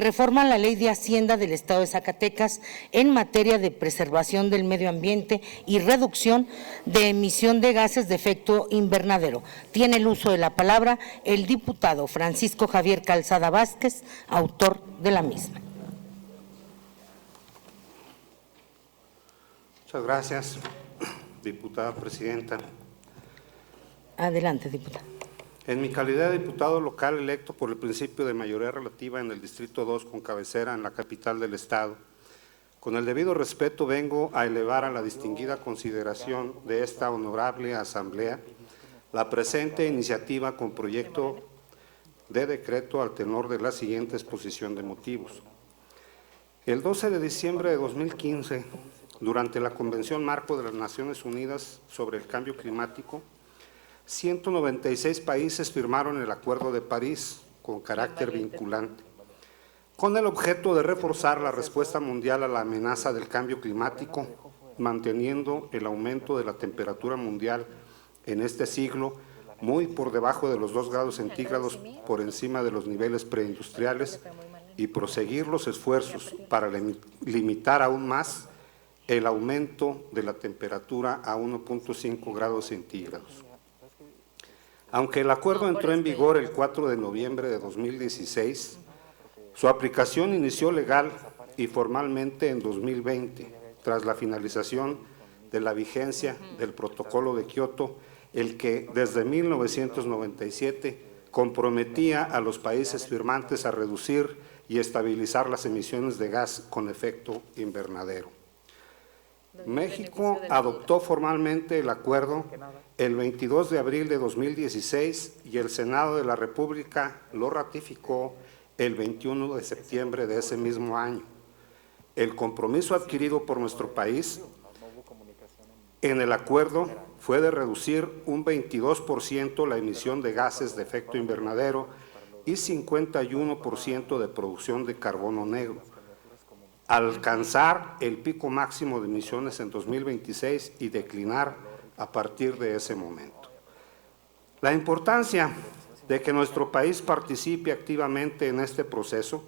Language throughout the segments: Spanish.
reforma la Ley de Hacienda del Estado de Zacatecas en materia de preservación del medio ambiente y reducción de emisión de gases de efecto invernadero. Tiene el uso de la palabra el diputado Francisco Javier Calzada Vázquez, autor de la misma. Muchas gracias, diputada presidenta. Adelante, diputado. En mi calidad de diputado local electo por el principio de mayoría relativa en el Distrito 2 con cabecera en la capital del Estado, con el debido respeto vengo a elevar a la distinguida consideración de esta honorable asamblea la presente iniciativa con proyecto de decreto al tenor de la siguiente exposición de motivos. El 12 de diciembre de 2015, durante la Convención Marco de las Naciones Unidas sobre el Cambio Climático, 196 países firmaron el Acuerdo de París con carácter vinculante, con el objeto de reforzar la respuesta mundial a la amenaza del cambio climático, manteniendo el aumento de la temperatura mundial en este siglo muy por debajo de los 2 grados centígrados por encima de los niveles preindustriales y proseguir los esfuerzos para limitar aún más el aumento de la temperatura a 1.5 grados centígrados. Aunque el acuerdo entró en vigor el 4 de noviembre de 2016, su aplicación inició legal y formalmente en 2020, tras la finalización de la vigencia del Protocolo de Kioto, el que desde 1997 comprometía a los países firmantes a reducir y estabilizar las emisiones de gas con efecto invernadero. México adoptó formalmente el acuerdo el 22 de abril de 2016 y el Senado de la República lo ratificó el 21 de septiembre de ese mismo año. El compromiso adquirido por nuestro país en el acuerdo fue de reducir un 22% la emisión de gases de efecto invernadero y 51% de producción de carbono negro, alcanzar el pico máximo de emisiones en 2026 y declinar a partir de ese momento. La importancia de que nuestro país participe activamente en este proceso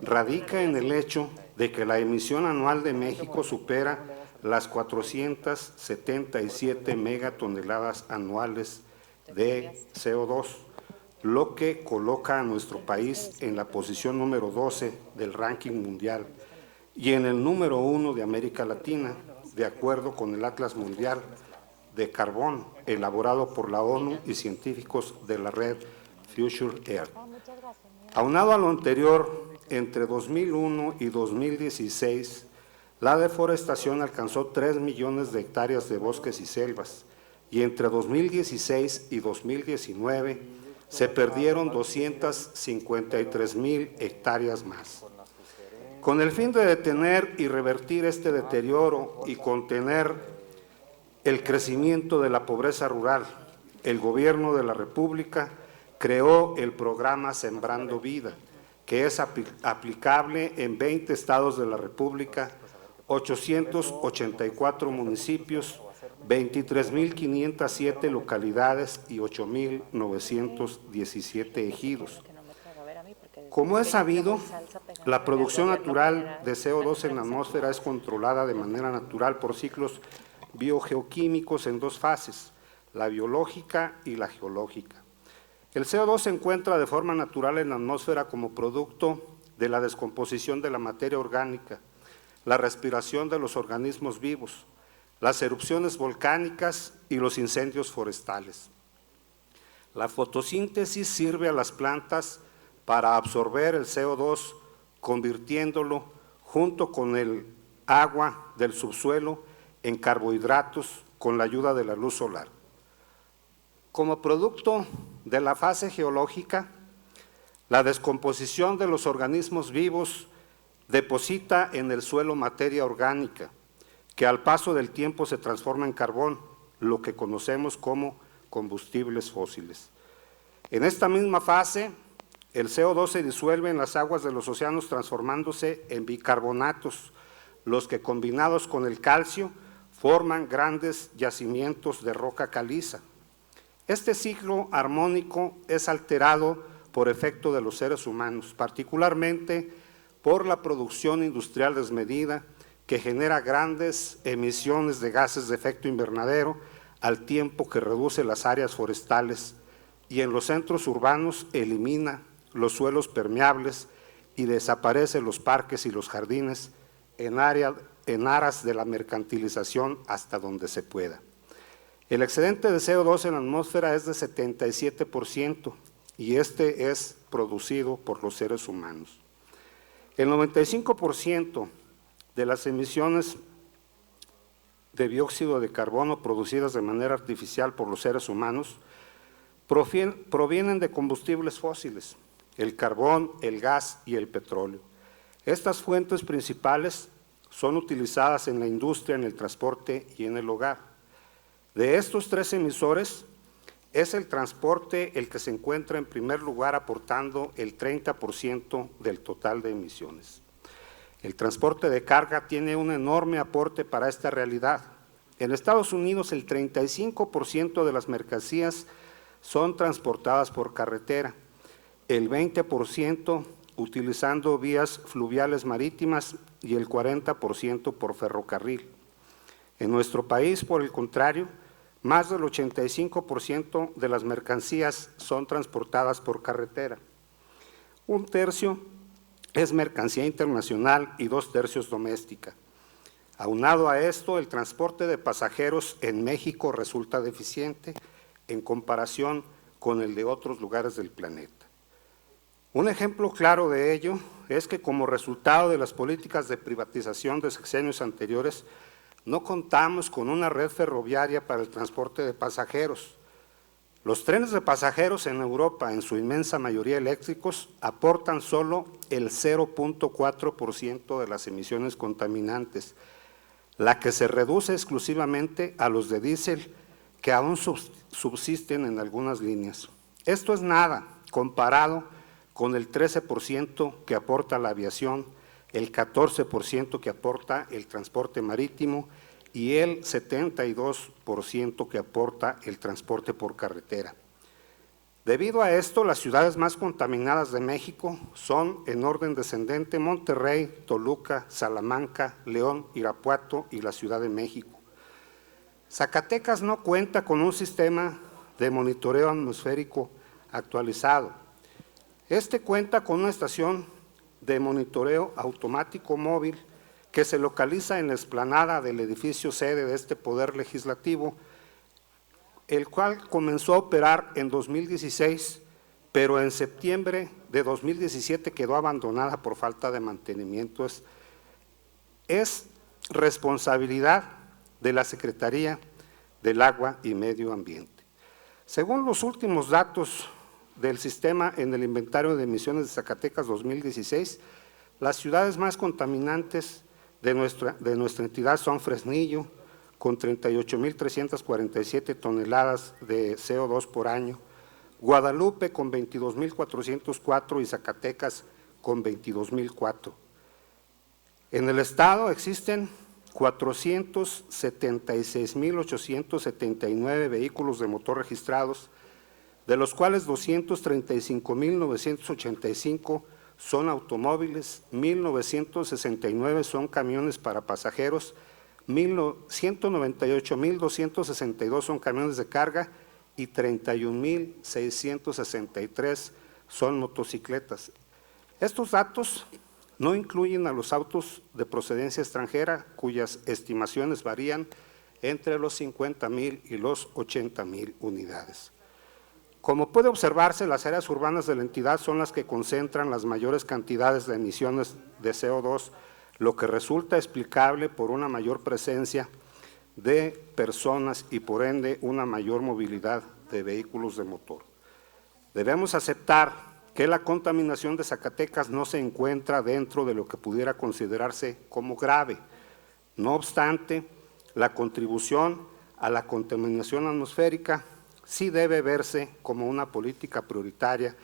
radica en el hecho de que la emisión anual de México supera las 477 megatoneladas anuales de CO2, lo que coloca a nuestro país en la posición número 12 del ranking mundial y en el número 1 de América Latina, de acuerdo con el Atlas Mundial de Carbón, elaborado por la ONU y científicos de la red Future Earth. Aunado a lo anterior, entre 2001 y 2016, la deforestación alcanzó 3 millones de hectáreas de bosques y selvas, y entre 2016 y 2019 se perdieron 253,000 hectáreas más. Con el fin de detener y revertir este deterioro y contener el crecimiento de la pobreza rural, el Gobierno de la República creó el programa Sembrando Vida, que es aplicable en 20 estados de la República, 884 municipios, 23,507 localidades y 8,917 ejidos. Como es sabido, la producción natural de CO2 en la atmósfera es controlada de manera natural por ciclos biogeoquímicos en 2 fases, la biológica y la geológica. El CO2 se encuentra de forma natural en la atmósfera como producto de la descomposición de la materia orgánica, la respiración de los organismos vivos, las erupciones volcánicas y los incendios forestales. La fotosíntesis sirve a las plantas para absorber el CO2, convirtiéndolo junto con el agua del subsuelo en carbohidratos con la ayuda de la luz solar. Como producto de la fase geológica, la descomposición de los organismos vivos deposita en el suelo materia orgánica, que al paso del tiempo se transforma en carbón, lo que conocemos como combustibles fósiles. En esta misma fase, el CO2 se disuelve en las aguas de los océanos transformándose en bicarbonatos, los que combinados con el calcio forman grandes yacimientos de roca caliza. Este ciclo armónico es alterado por efecto de los seres humanos, particularmente por la producción industrial desmedida que genera grandes emisiones de gases de efecto invernadero al tiempo que reduce las áreas forestales y en los centros urbanos elimina los suelos permeables y desaparece los parques y los jardines en aras de la mercantilización hasta donde se pueda. El excedente de CO2 en la atmósfera es de 77% y este es producido por los seres humanos. El 95% de las emisiones de dióxido de carbono producidas de manera artificial por los seres humanos provienen de combustibles fósiles, el carbón, el gas y el petróleo. Estas fuentes principales son utilizadas en la industria, en el transporte y en el hogar. De estos tres emisores, es el transporte el que se encuentra en primer lugar aportando el 30% del total de emisiones. El transporte de carga tiene un enorme aporte para esta realidad. En Estados Unidos, el 35% de las mercancías son transportadas por carretera, el 20% utilizando vías fluviales marítimas y el 40% por ferrocarril. En nuestro país, por el contrario, más del 85% de las mercancías son transportadas por carretera. Un tercio es mercancía internacional y 2/3 doméstica. Aunado a esto, el transporte de pasajeros en México resulta deficiente en comparación con el de otros lugares del planeta. Un ejemplo claro de ello es que como resultado de las políticas de privatización de sexenios anteriores, no contamos con una red ferroviaria para el transporte de pasajeros. Los trenes de pasajeros en Europa, en su inmensa mayoría eléctricos, aportan solo el 0.4% de las emisiones contaminantes, la que se reduce exclusivamente a los de diésel que aún subsisten en algunas líneas. Esto es nada comparado con el 13% que aporta la aviación, el 14% que aporta el transporte marítimo y el 72% que aporta el transporte por carretera. Debido a esto, las ciudades más contaminadas de México son, en orden descendente, Monterrey, Toluca, Salamanca, León, Irapuato y la Ciudad de México. Zacatecas no cuenta con un sistema de monitoreo atmosférico actualizado. Este cuenta con una estación de monitoreo automático móvil que se localiza en la explanada del edificio sede de este Poder Legislativo, el cual comenzó a operar en 2016, pero en septiembre de 2017 quedó abandonada por falta de mantenimiento. Es responsabilidad de la Secretaría del Agua y Medio Ambiente. Según los últimos datos del sistema en el inventario de emisiones de Zacatecas 2016, las ciudades más contaminantes de nuestra entidad son Fresnillo, con 38.347 toneladas de CO2 por año, Guadalupe con 22.404 y Zacatecas con 22.004. En el estado existen 476.879 vehículos de motor registrados, de los cuales 235.985 son automóviles, 1.969 son camiones para pasajeros, 198.262 son camiones de carga y 31.663 son motocicletas. Estos datos no incluyen a los autos de procedencia extranjera, cuyas estimaciones varían entre los 50.000 y los 80.000 unidades. Como puede observarse, las áreas urbanas de la entidad son las que concentran las mayores cantidades de emisiones de CO2, lo que resulta explicable por una mayor presencia de personas y por ende una mayor movilidad de vehículos de motor. Debemos aceptar que la contaminación de Zacatecas no se encuentra dentro de lo que pudiera considerarse como grave. No obstante, la contribución a la contaminación atmosférica sí debe verse como una política prioritaria,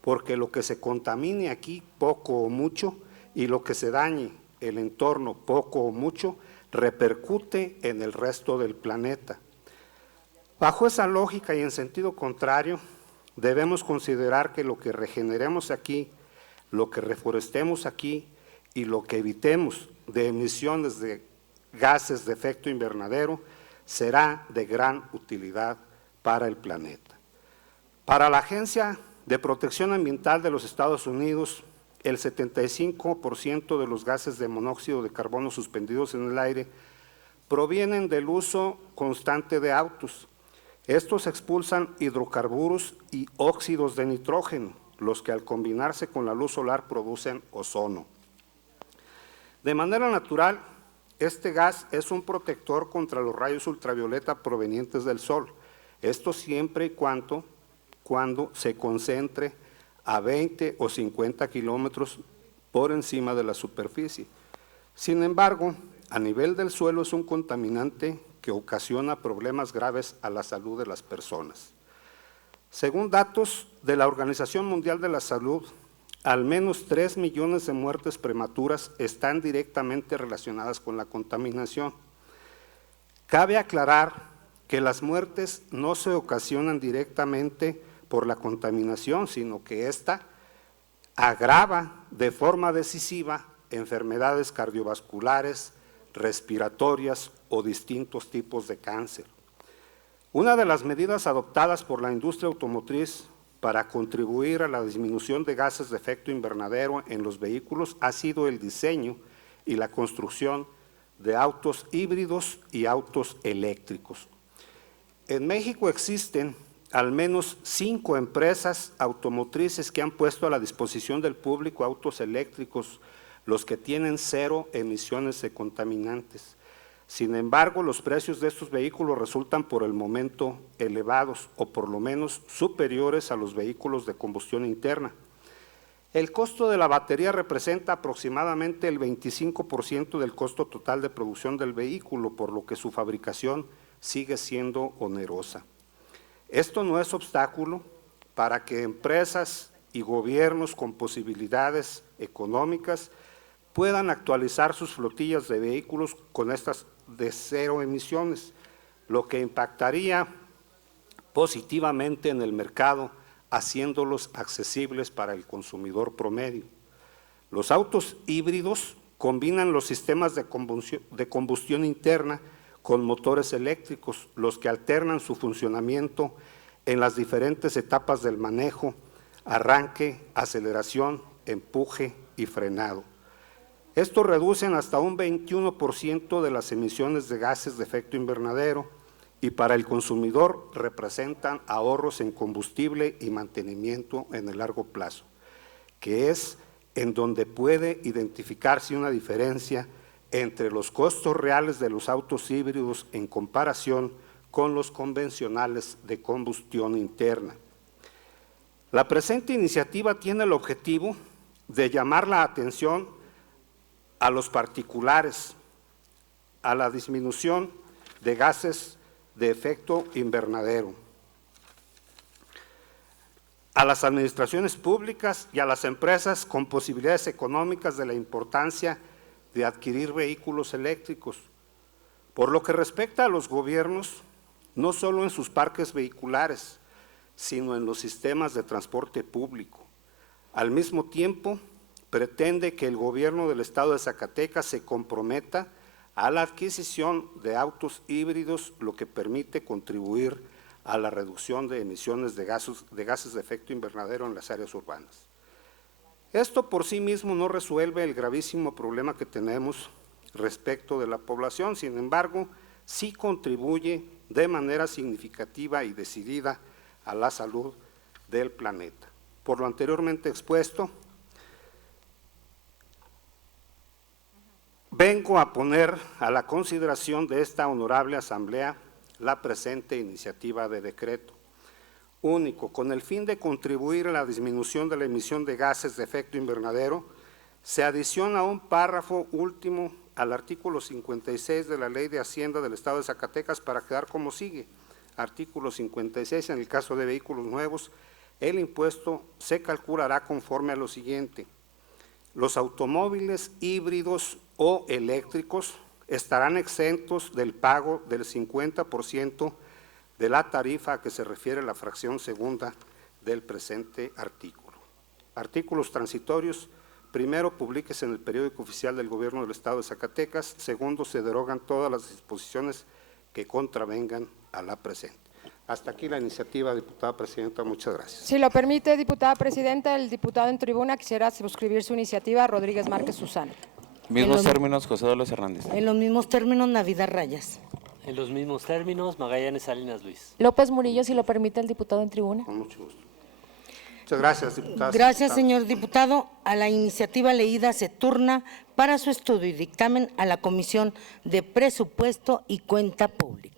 porque lo que se contamine aquí poco o mucho y lo que se dañe el entorno poco o mucho repercute en el resto del planeta. Bajo esa lógica y en sentido contrario, debemos considerar que lo que regeneremos aquí, lo que reforestemos aquí y lo que evitemos de emisiones de gases de efecto invernadero será de gran utilidad para el planeta. Para la Agencia de Protección Ambiental de los Estados Unidos, el 75% de los gases de monóxido de carbono suspendidos en el aire provienen del uso constante de autos. Estos expulsan hidrocarburos y óxidos de nitrógeno, los que al combinarse con la luz solar producen ozono. De manera natural, este gas es un protector contra los rayos ultravioleta provenientes del sol, esto siempre y cuando se concentre a 20 o 50 kilómetros por encima de la superficie. Sin embargo, a nivel del suelo es un contaminante que ocasiona problemas graves a la salud de las personas. Según datos de la Organización Mundial de la Salud, al menos 3 millones de muertes prematuras están directamente relacionadas con la contaminación. Cabe aclarar que las muertes no se ocasionan directamente por la contaminación, sino que ésta agrava de forma decisiva enfermedades cardiovasculares, respiratorias o distintos tipos de cáncer. Una de las medidas adoptadas por la industria automotriz para contribuir a la disminución de gases de efecto invernadero en los vehículos ha sido el diseño y la construcción de autos híbridos y autos eléctricos. En México existen al menos 5 empresas automotrices que han puesto a la disposición del público autos eléctricos, los que tienen 0 emisiones de contaminantes. Sin embargo, los precios de estos vehículos resultan por el momento elevados o por lo menos superiores a los vehículos de combustión interna. El costo de la batería representa aproximadamente el 25% del costo total de producción del vehículo, por lo que su fabricación sigue siendo onerosa. Esto no es obstáculo para que empresas y gobiernos con posibilidades económicas puedan actualizar sus flotillas de vehículos con estas de 0 emisiones, lo que impactaría positivamente en el mercado, haciéndolos accesibles para el consumidor promedio. Los autos híbridos combinan los sistemas de combustión interna con motores eléctricos, los que alternan su funcionamiento en las diferentes etapas del manejo, arranque, aceleración, empuje y frenado. Estos reducen hasta un 21% de las emisiones de gases de efecto invernadero y para el consumidor representan ahorros en combustible y mantenimiento en el largo plazo, que es en donde puede identificarse una diferencia entre los costos reales de los autos híbridos en comparación con los convencionales de combustión interna. La presente iniciativa tiene el objetivo de llamar la atención a los particulares, a la disminución de gases de efecto invernadero, a las administraciones públicas y a las empresas con posibilidades económicas de la importancia de adquirir vehículos eléctricos. Por lo que respecta a los gobiernos, no solo en sus parques vehiculares, sino en los sistemas de transporte público. Al mismo tiempo, pretende que el gobierno del estado de Zacatecas se comprometa a la adquisición de autos híbridos, lo que permite contribuir a la reducción de emisiones de gases de efecto invernadero en las áreas urbanas. Esto por sí mismo no resuelve el gravísimo problema que tenemos respecto de la población, sin embargo, sí contribuye de manera significativa y decidida a la salud del planeta. Por lo anteriormente expuesto, vengo a poner a la consideración de esta honorable asamblea la presente iniciativa de decreto único, con el fin de contribuir a la disminución de la emisión de gases de efecto invernadero. Se adiciona un párrafo último al artículo 56 de la Ley de Hacienda del Estado de Zacatecas para quedar como sigue. Artículo 56, en el caso de vehículos nuevos, el impuesto se calculará conforme a lo siguiente: los automóviles híbridos o eléctricos estarán exentos del pago del 50% de la tarifa a que se refiere la fracción segunda del presente artículo. Artículos transitorios, Primero, publíquese en el periódico oficial del Gobierno del Estado de Zacatecas. Segundo, se derogan todas las disposiciones que contravengan a la presente. Hasta aquí la iniciativa, diputada presidenta. Muchas gracias. Si lo permite, diputada presidenta, el diputado en tribuna quisiera suscribir su iniciativa, Rodríguez Márquez Susana. Mismos términos, José Dolores Hernández. En los mismos términos, Navidad Rayas. En los mismos términos, Magallanes Salinas Luis. López Murillo, si lo permite el diputado en tribuna. Con mucho gusto. Muchas gracias, diputada. Gracias, señor diputado. A la iniciativa leída se turna para su estudio y dictamen a la Comisión de Presupuesto y Cuenta Pública.